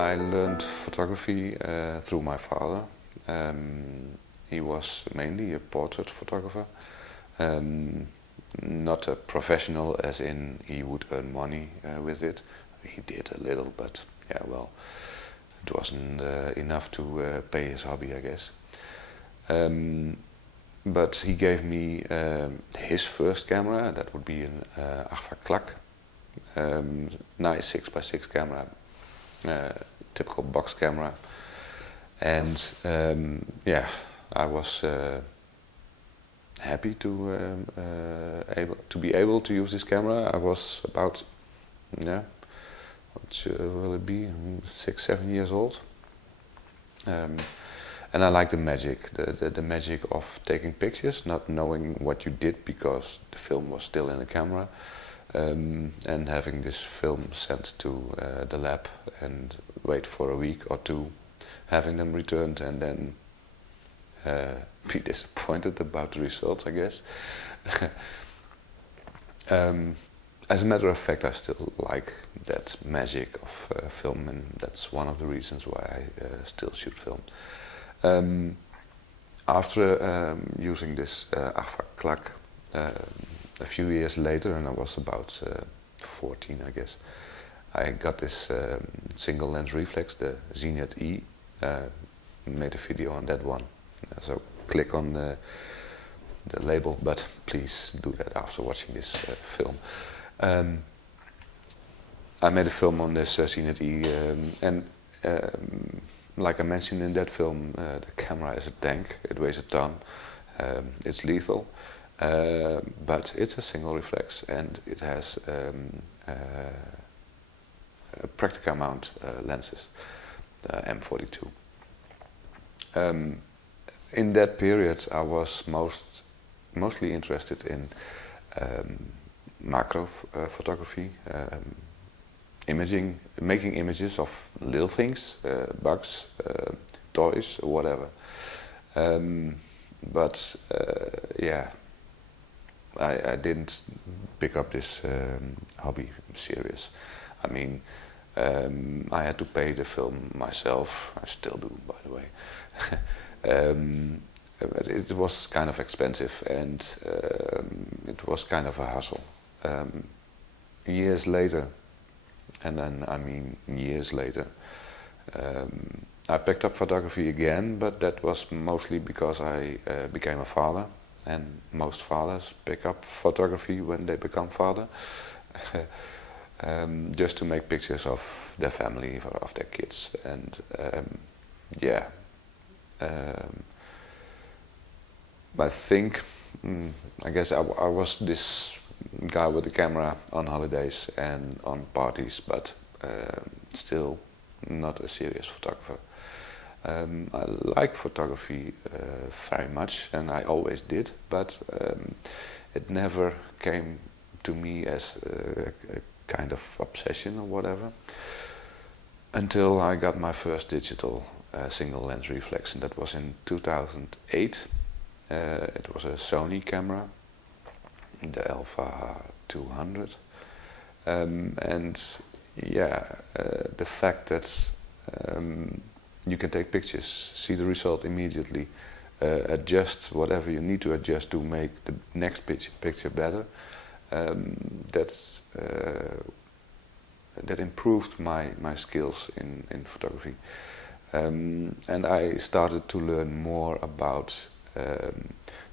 I learned photography through my father. He was mainly a portrait photographer. Um, Not a professional as in he would earn money with it. He did a little, but yeah, well, it wasn't enough to pay his hobby, I guess. But he gave me his first camera. That would be an Agfa Klak, nice 6x6 camera, typical box camera. And yeah, I was happy to be able to use this camera. I was about, yeah, what will it be, 6, 7 years old. And I like the magic, the magic of taking pictures, not knowing what you did because the film was still in the camera, and having this film sent to the lab and wait for a week or two, having them returned, and then be disappointed about the results, I guess. As a matter of fact, I still like that magic of film, and that's one of the reasons why I still shoot film. After using this Agfa Klak, a few years later, and I was about 14, I guess, I got this single lens reflex, the Zenith E. Made a video on that one, so click on the label, but please do that after watching this film. I made a film on this Zenith E, and like I mentioned in that film, the camera is a tank. It weighs a ton. It's lethal, but it's a single reflex, and it has a Praktica mount lenses, M42. In that period, I was mostly interested in macro photography, imaging, making images of little things, bugs, toys, or whatever. But yeah, I didn't pick up this hobby serious. I mean, I had to pay the film myself. I still do, by the way. But it was kind of expensive, and it was kind of a hustle. Years later, and then I mean years later, I picked up photography again, but that was mostly because I became a father, and most fathers pick up photography when they become father, just to make pictures of their family, of their kids, and yeah. I think, I guess I was this guy with the camera on holidays and on parties, but still not a serious photographer. I like photography very much, and I always did, but it never came to me as a kind of obsession or whatever, until I got my first digital single lens reflex, and that was in 2008. It was a Sony camera, the Alpha 200, and yeah, the fact that you can take pictures, see the result immediately, adjust whatever you need to adjust to make the next picture better, that improved my skills in photography. And I started to learn more about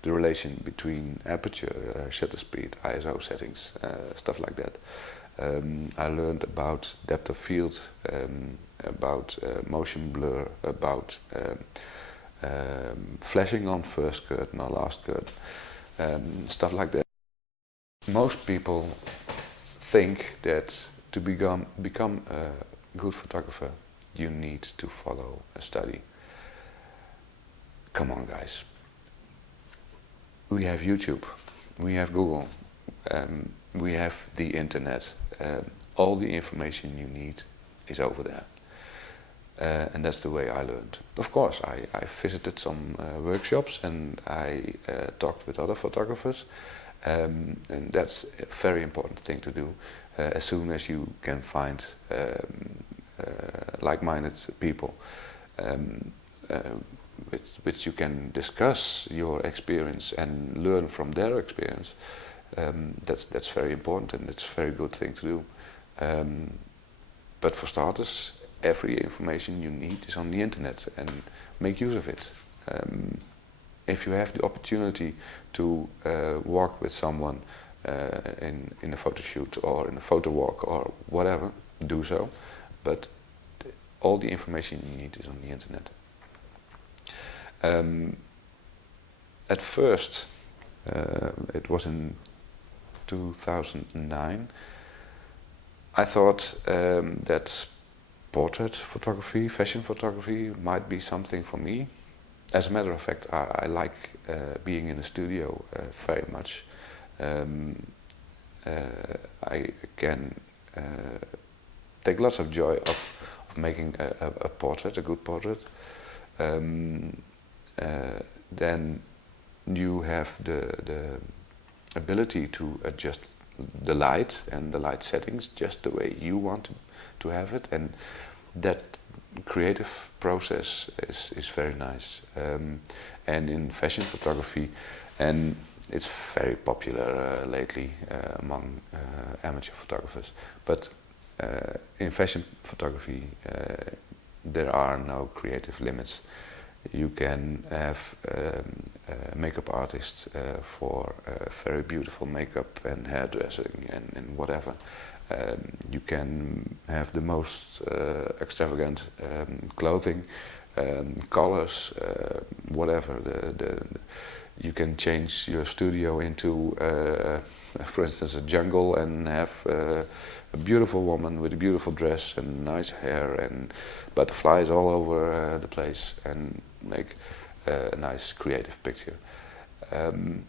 the relation between aperture, shutter speed, ISO settings, stuff like that. I learned about depth of field, about motion blur, about flashing on first curtain or last curtain, stuff like that. Most people think that to become a good photographer, you need to follow a study. Come on, guys. We have YouTube, we have Google, we have the internet. All the information you need is over there. And that's the way I learned. Of course, I visited some workshops, and I talked with other photographers. And that's a very important thing to do. As soon as you can find like-minded people, um, which you can discuss your experience and learn from their experience. That's very important, and it's a very good thing to do. But for starters, every information you need is on the internet, and make use of it. If you have the opportunity to walk with someone in a photo shoot or in a photo walk or whatever, do so. But all the information you need is on the internet. At first, it was in 2009, I thought that portrait photography, fashion photography might be something for me. As a matter of fact, I like being in the studio very much. I can take lots of joy of making a portrait, a good portrait. Then you have the ability to adjust the light and the light settings just the way you want to have it, and that creative process is very nice. And in fashion photography, and it's very popular lately among amateur photographers, but in fashion photography there are no creative limits. You can have a makeup artist for very beautiful makeup and hairdressing and whatever. You can have the most extravagant clothing, colors, whatever. You can change your studio into, for instance, a jungle and have a beautiful woman with a beautiful dress and nice hair and butterflies all over the place, and make a nice creative picture. And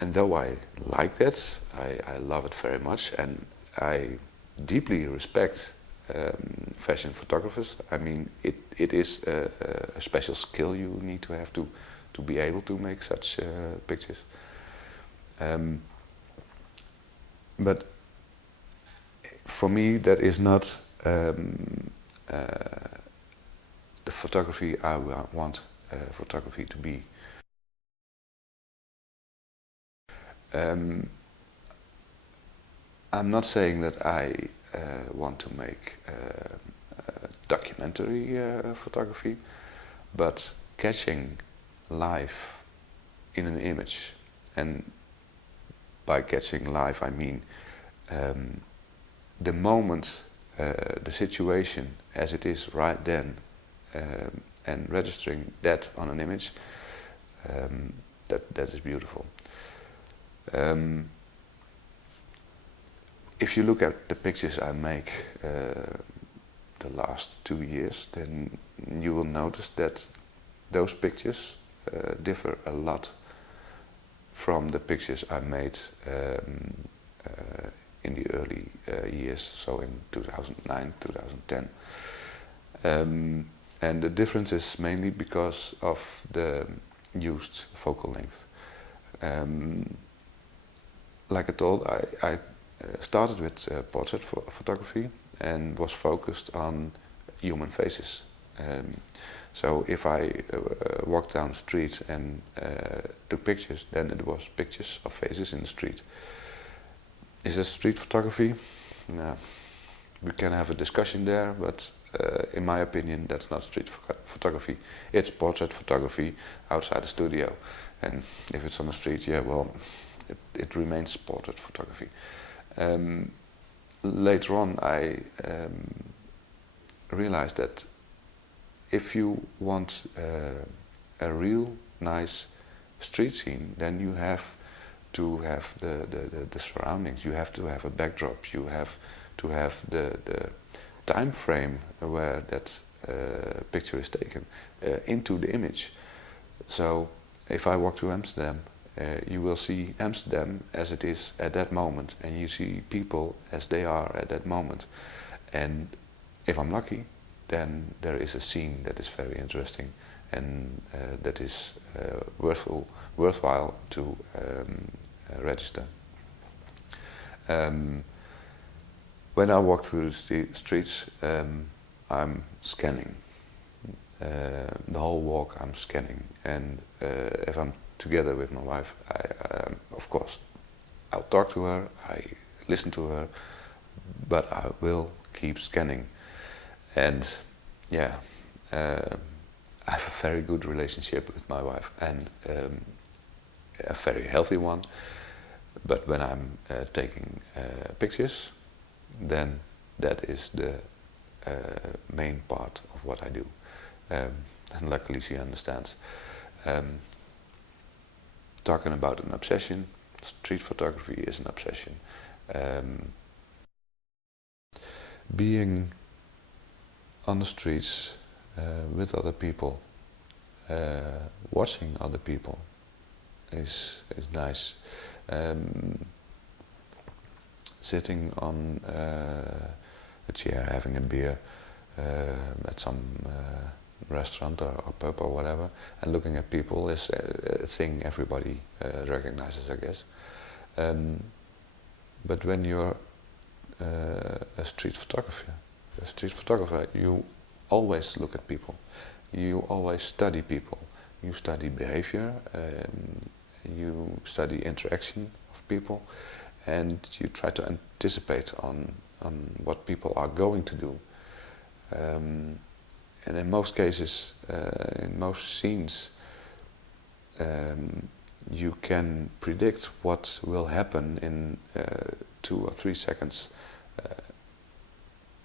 though I like that, I love it very much, and I deeply respect fashion photographers. I mean, it is a special skill you need to have to be able to make such pictures. But for me, that is not the photography I want photography to be. I'm not saying that I want to make documentary photography, but catching life in an image, and by catching life I mean the moment, the situation as it is right then, and registering that on an image, that is beautiful. If you look at the pictures I make the last 2 years, then you will notice that those pictures differ a lot from the pictures I made in the early years, so in 2009, 2010. And the difference is mainly because of the used focal length. Like I told, I started with portrait photography and was focused on human faces. So if I walked down the street and took pictures, then it was pictures of faces in the street. Is that street photography? No. We can have a discussion there, but in my opinion that's not street photography. It's portrait photography outside the studio. And if it's on the street, yeah, well, it remains portrait photography. Later on I realized that if you want a real nice street scene, then you have to have the surroundings, you have to have a backdrop, you have to have the time frame where that picture is taken into the image. So if I walk to Amsterdam, you will see Amsterdam as it is at that moment, and you see people as they are at that moment. And if I'm lucky, then there is a scene that is very interesting and that is worthwhile to register. When I walk through the streets, I'm scanning. The whole walk I'm scanning, and if I'm together with my wife, of course, I'll talk to her, I listen to her, but I will keep scanning. And yeah, I have a very good relationship with my wife, and a very healthy one. But when I'm taking pictures, then that is the main part of what I do. And luckily she understands. Talking about an obsession, street photography is an obsession. Being on the streets with other people, watching other people is nice. Sitting on a chair having a beer at some restaurant or pub or whatever, and looking at people is a thing everybody recognizes, I guess. But when you're a street photographer, you always look at people. You always study people. You study behavior. You study interaction of people, and you try to anticipate on what people are going to do. And in most cases, in most scenes, you can predict what will happen in 2 or 3 seconds,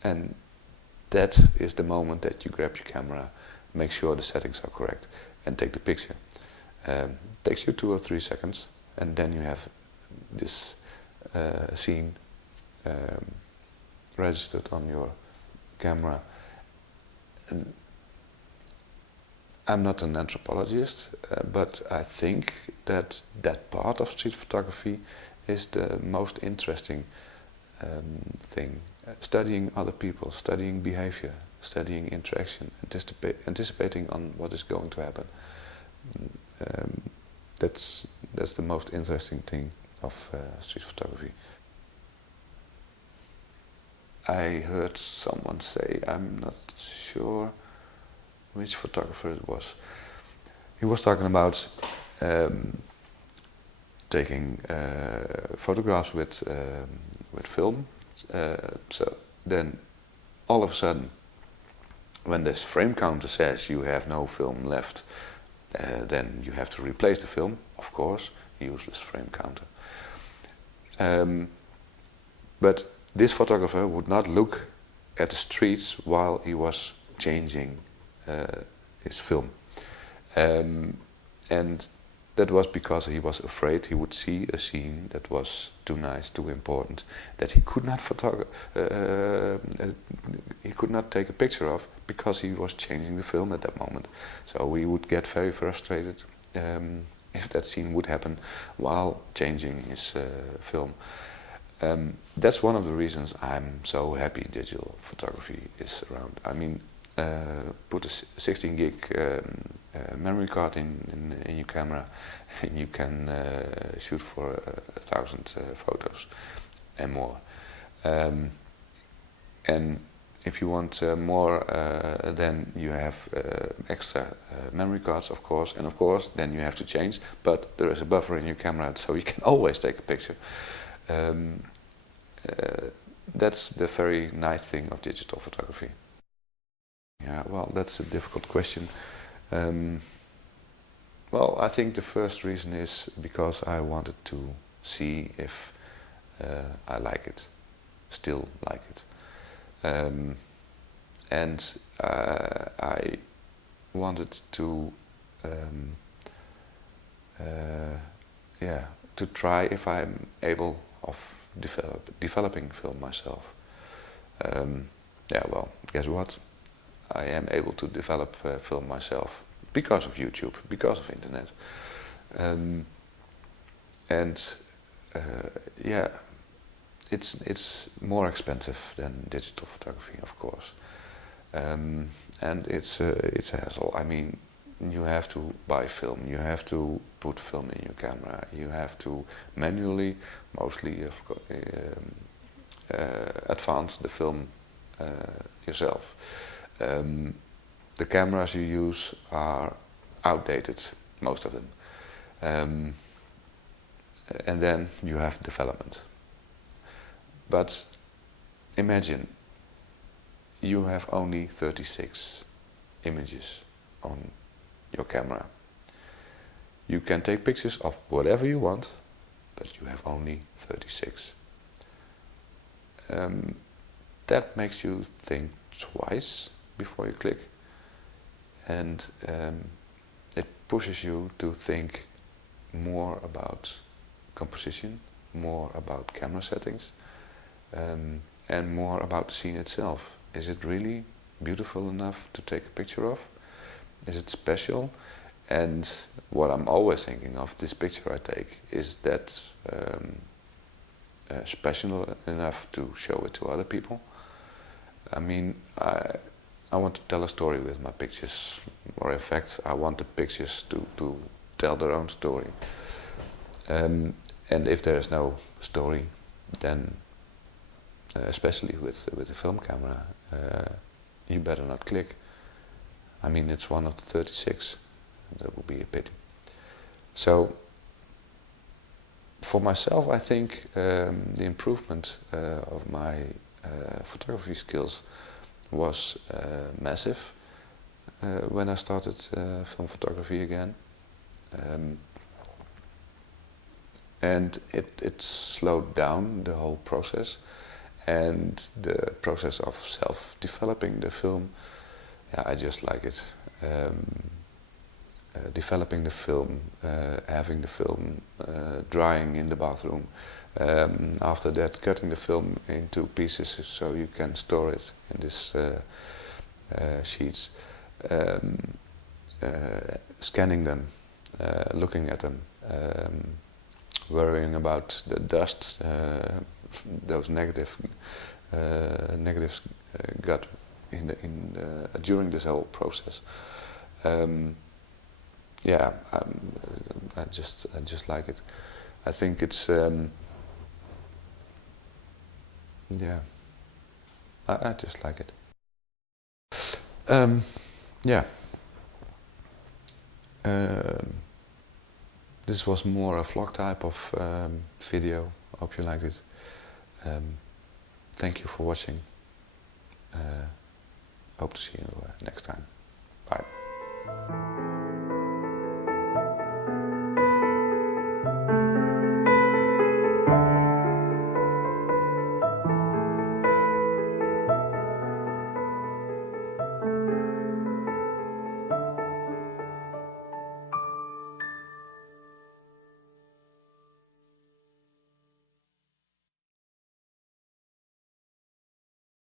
and that is the moment that you grab your camera, make sure the settings are correct, and take the picture. Takes you 2 or 3 seconds, and then you have this scene registered on your camera. And I'm not an anthropologist, but I think that part of street photography is the most interesting thing. Studying other people, studying behavior, studying interaction, anticipating on what is going to happen. That's the most interesting thing of street photography. I heard someone say, I'm not sure which photographer it was. He was talking about taking photographs with film. So then, all of a sudden, when this frame counter says you have no film left, then you have to replace the film, of course, useless frame counter. But this photographer would not look at the streets while he was changing his film. And that was because he was afraid he would see a scene that was too nice, too important, that he could not he could not take a picture of because he was changing the film at that moment. So we would get very frustrated if that scene would happen while changing his film. That's one of the reasons I'm so happy digital photography is around. I mean, put a 16 gig memory card in your camera, and you can shoot for 1,000 photos and more. And if you want more, then you have extra memory cards, of course, and of course then you have to change, but there is a buffer in your camera, so you can always take a picture. That's the very nice thing of digital photography. Yeah, well, that's a difficult question. Well, I think the first reason is because I wanted to see if I like it, still like it. And I wanted to to try if I'm able of developing film myself. Yeah, well, guess what? I am able to develop film myself because of YouTube, because of internet. Yeah, it's more expensive than digital photography, of course, and it's a hassle. I mean, you have to buy film, you have to put film in your camera, you have to manually, mostly advance the film yourself. The cameras you use are outdated, most of them. And then you have development. But imagine you have only 36 images on your camera. You can take pictures of whatever you want, but you have only 36. That makes you think twice before you click, and it pushes you to think more about composition, more about camera settings, and more about the scene itself. Is it really beautiful enough to take a picture of? Is it special? And what I'm always thinking of, this picture I take, is that special enough to show it to other people? I mean, I want to tell a story with my pictures, or in fact, I want the pictures to tell their own story. And if there is no story, then especially with a film camera, you better not click. I mean, it's one of the 36. That would be a pity. So, for myself, I think the improvement of my photography skills was massive when I started film photography again. And it slowed down the whole process, and the process of self-developing the film, yeah, I just like it. Developing the film, having the film drying in the bathroom, after that cutting the film into pieces so you can store it in this sheets, scanning them, looking at them, worrying about the dust those negatives got during this whole process. Yeah, I just like it. I think it's yeah, I just like it. Yeah. This was more a vlog type of video. Hope you liked it. Thank you for watching. Hope to see you next time. Bye.